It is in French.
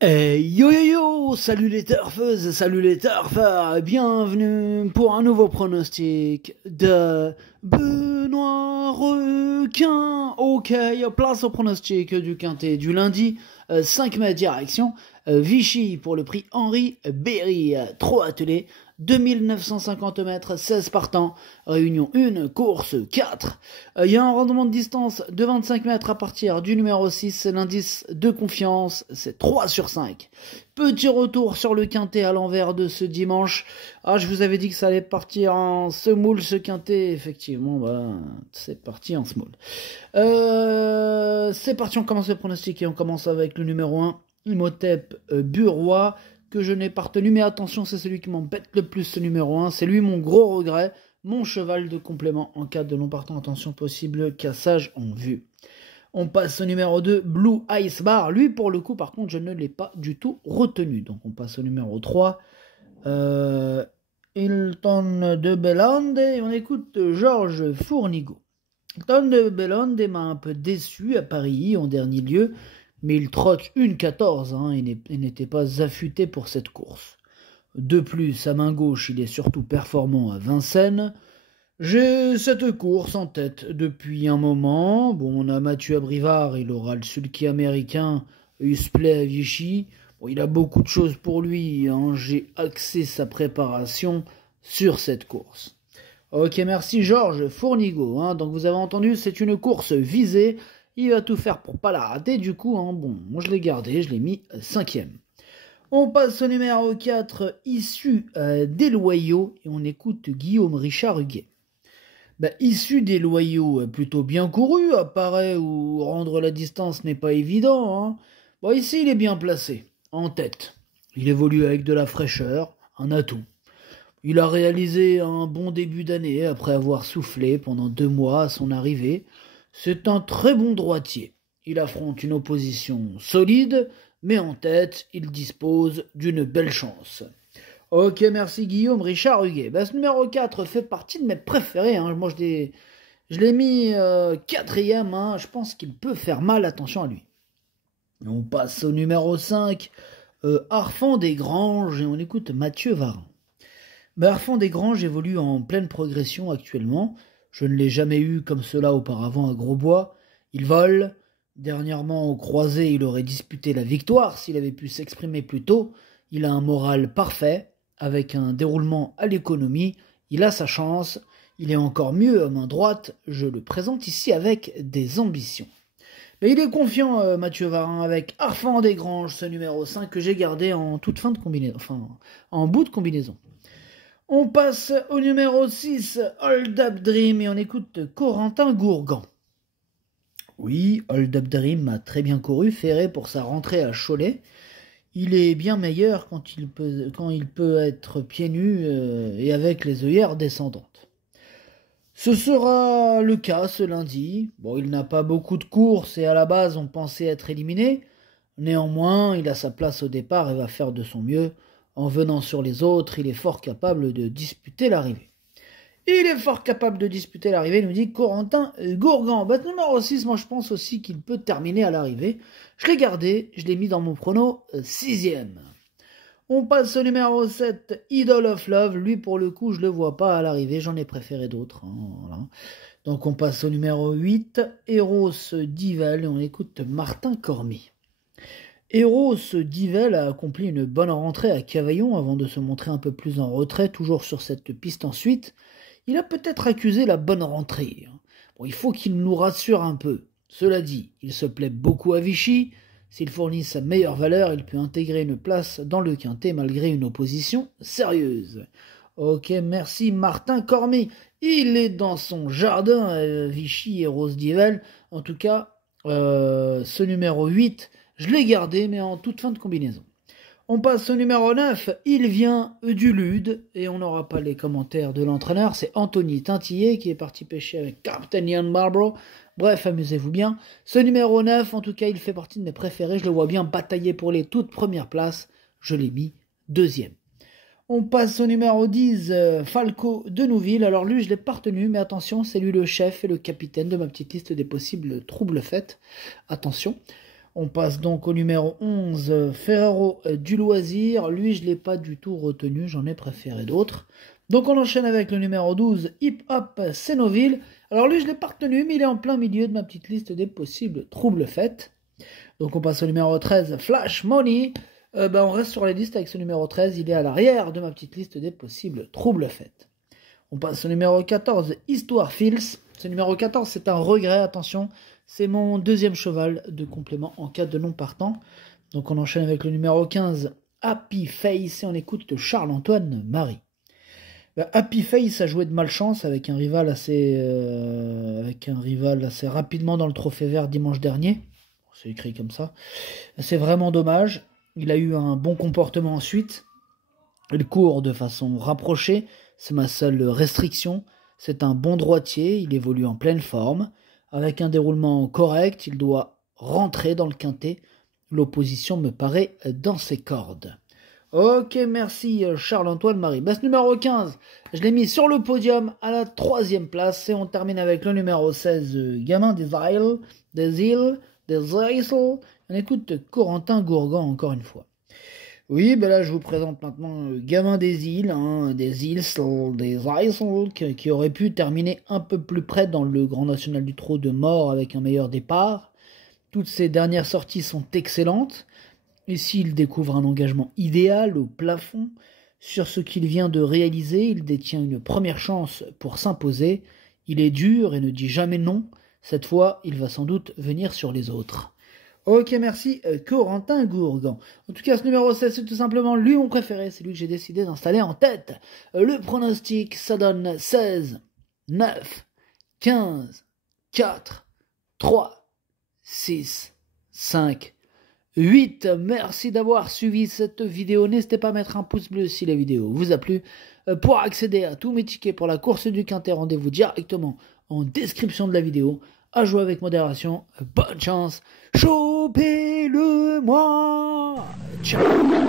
Hey yo yo yo, salut les turfeuses, salut les turfeurs, bienvenue pour un nouveau pronostic de Benoît Requin. Ok, place au pronostic du quintet du lundi, 5 mai direction Vichy pour le prix Henri Berry, trop attelé, 2950 mètres, 16 partants, réunion 1, course 4. Il y a un rendement de distance de 25 mètres à partir du numéro 6, l'indice de confiance, c'est 3 sur 5. Petit retour sur le quintet à l'envers de ce dimanche. Ah, je vous avais dit que ça allait partir en semoule ce quintet, effectivement, c'est parti en semoule. C'est parti, on commence le pronostic et on commence avec le numéro 1, Imhotep Burrois, que je n'ai pas retenu, mais attention, c'est celui qui m'embête le plus, ce numéro 1, c'est lui mon gros regret, mon cheval de complément en cas de non partant, attention possible, cassage en vue. On passe au numéro 2, Blue Ice Bar, lui pour le coup par contre je ne l'ai pas du tout retenu, donc on passe au numéro 3, Hilton de Bellande, et on écoute Georges Fournigo. Hilton de Bellande m'a un peu déçu à Paris en dernier lieu, mais il trotte une 14 et n'était pas affûté pour cette course. De plus, à main gauche, il est surtout performant à Vincennes. J'ai cette course en tête depuis un moment. Bon, on a Mathieu Abrivard, il aura le sulky américain, Usplay à Vichy. Bon, il a beaucoup de choses pour lui, j'ai axé sa préparation sur cette course. Ok, merci Georges Fournigo. Donc vous avez entendu, c'est une course visée. Il va tout faire pour pas la rater, du coup, bon, moi je l'ai gardé, je l'ai mis 5e. On passe au numéro 4, issu des loyaux, et on écoute Guillaume Richard Huguet. Issu des loyaux, plutôt bien couru, apparaît où rendre la distance n'est pas évident. Bon, ici il est bien placé, en tête. Il évolue avec de la fraîcheur, un atout. Il a réalisé un bon début d'année après avoir soufflé pendant 2 mois à son arrivée. C'est un très bon droitier. Il affronte une opposition solide, mais en tête, il dispose d'une belle chance. Ok, merci Guillaume. Richard Huguet. Ce numéro 4 fait partie de mes préférés. Moi, je l'ai mis 4e. Je pense qu'il peut faire mal. Attention à lui. On passe au numéro 5, Arfan des Granges, et on écoute Mathieu Varin. Arfan des Granges évolue en pleine progression actuellement. Je ne l'ai jamais eu comme cela auparavant à Grosbois. Il vole. Dernièrement, au croisé, il aurait disputé la victoire s'il avait pu s'exprimer plus tôt. Il a un moral parfait, avec un déroulement à l'économie. Il a sa chance. Il est encore mieux à main droite. Je le présente ici avec des ambitions. Mais il est confiant, Mathieu Varin, avec Arfan des Granges, ce numéro 5 que j'ai gardé en toute fin de combinaison, en bout de combinaison. On passe au numéro 6, Hold Up Dream, et on écoute Corentin Gourgan. Oui, Hold Up Dream a très bien couru, ferré pour sa rentrée à Cholet. Il est bien meilleur quand il peut être pieds nus et avec les œillères descendantes. Ce sera le cas ce lundi. Bon, il n'a pas beaucoup de courses et à la base on pensait être éliminé. Néanmoins, il a sa place au départ et va faire de son mieux. En venant sur les autres, il est fort capable de disputer l'arrivée. Il est fort capable de disputer l'arrivée, nous dit Corentin Gourgan. Numéro 6, moi je pense aussi qu'il peut terminer à l'arrivée. Je l'ai gardé, je l'ai mis dans mon prono 6e. On passe au numéro 7, Idol of Love. Lui, pour le coup, je le vois pas à l'arrivée, j'en ai préféré d'autres. Voilà. Donc on passe au numéro 8, Eros Divel, et on écoute Martin Cormier. Eros Divel a accompli une bonne rentrée à Cavaillon avant de se montrer un peu plus en retrait, toujours sur cette piste ensuite. Il a peut-être accusé la bonne rentrée. Bon, il faut qu'il nous rassure un peu. Cela dit, il se plaît beaucoup à Vichy. S'il fournit sa meilleure valeur, il peut intégrer une place dans le quintet malgré une opposition sérieuse. Ok, merci Martin Cormier. Il est dans son jardin, Vichy et Rose Divel. En tout cas, ce numéro 8, je l'ai gardé, mais en toute fin de combinaison. On passe au numéro 9, il vient du Lude, et on n'aura pas les commentaires de l'entraîneur, c'est Anthony Tintillet qui est parti pêcher avec Captain Ian Marlborough. Bref, amusez-vous bien. Ce numéro 9, en tout cas, il fait partie de mes préférés, je le vois bien batailler pour les toutes premières places, je l'ai mis 2e. On passe au numéro 10, Falco de Nouville. Alors lui, je l'ai pas retenu, mais attention, c'est lui le chef et le capitaine de ma petite liste des possibles troubles faits. Attention. On passe donc au numéro 11, Ferrero du Loisir. Lui, je ne l'ai pas du tout retenu, j'en ai préféré d'autres. Donc on enchaîne avec le numéro 12, Hip Hop Sénoville. Alors lui, je ne l'ai pas retenu, mais il est en plein milieu de ma petite liste des possibles troubles faits. Donc on passe au numéro 13, Flash Money. On reste sur la liste avec ce numéro 13, il est à l'arrière de ma petite liste des possibles troubles faits. On passe au numéro 14, Histoire Fils. Ce numéro 14, c'est un regret, attention, c'est mon deuxième cheval de complément en cas de non partant. Donc on enchaîne avec le numéro 15, Happy Face, et on écoute Charles-Antoine Marie. Happy Face a joué de malchance avec un rival assez rapidement dans le Trophée Vert dimanche dernier. C'est écrit comme ça. C'est vraiment dommage. Il a eu un bon comportement ensuite. Il court de façon rapprochée. C'est ma seule restriction. C'est un bon droitier. Il évolue en pleine forme. Avec un déroulement correct, il doit rentrer dans le quintet. L'opposition me paraît dans ses cordes. Ok, merci Charles-Antoine Marie. Ce numéro 15, je l'ai mis sur le podium à la 3e place. Et on termine avec le numéro 16, Gamin des îles. On écoute Corentin Gourgan encore une fois. Oui, là je vous présente maintenant Gamin des îles, qui aurait pu terminer un peu plus près dans le Grand National du Trot de Mort avec un meilleur départ. Toutes ses dernières sorties sont excellentes. Ici, il découvre un engagement idéal au plafond. Sur ce qu'il vient de réaliser, il détient une première chance pour s'imposer. Il est dur et ne dit jamais non. Cette fois, il va sans doute venir sur les autres. Ok, merci Corentin Gourgan. En tout cas, ce numéro 16, c'est tout simplement lui mon préféré. C'est lui que j'ai décidé d'installer en tête. Le pronostic, ça donne 16, 9, 15, 4, 3, 6, 5, 8. Merci d'avoir suivi cette vidéo. N'hésitez pas à mettre un pouce bleu si la vidéo vous a plu. Pour accéder à tous mes tickets pour la course du Quintet, rendez-vous directement en description de la vidéo. À jouer avec modération. Bonne chance. Chopez-le-moi. Ciao.